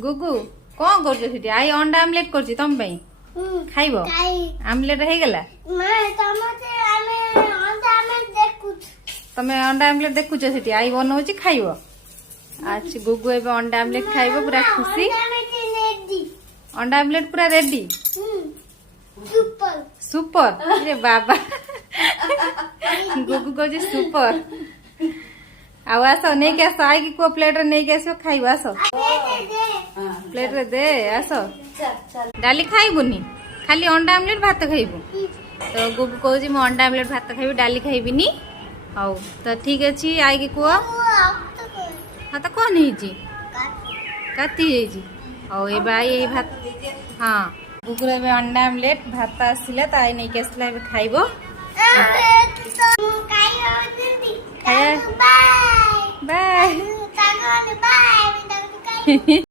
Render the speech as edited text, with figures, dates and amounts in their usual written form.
गुगु कौन कर आई अंडा आमलेट कर तुम खाइब आमलेट हो गला तमें अंडा आमलेट देखुच से आई बनाऊँ खाइब। अच्छा गुगु ए अंडा आमलेट खाइब पूरा खुशी अंडा आमलेट पूरा रेडी सुपर अरे बाबा गुगु कह सुपर आस नहीं आस आई को प्लेट रे नहीं आस खाइब आस प्लेट रे दे आस डाली खाइबुनी खाली अंडा आमलेट भात खाइबु तो गुगु कहूँ मु अंडा आमलेट भात खाइबी डाली खाइबिनी हाउ तो ठीक अच्छे आई की कह हाँ तो कौन काती हाउ ए आई भात हाँ गुगुर ए अंडा आमलेट भात आसला तो आई नहीं आसला खाइब बाय बाय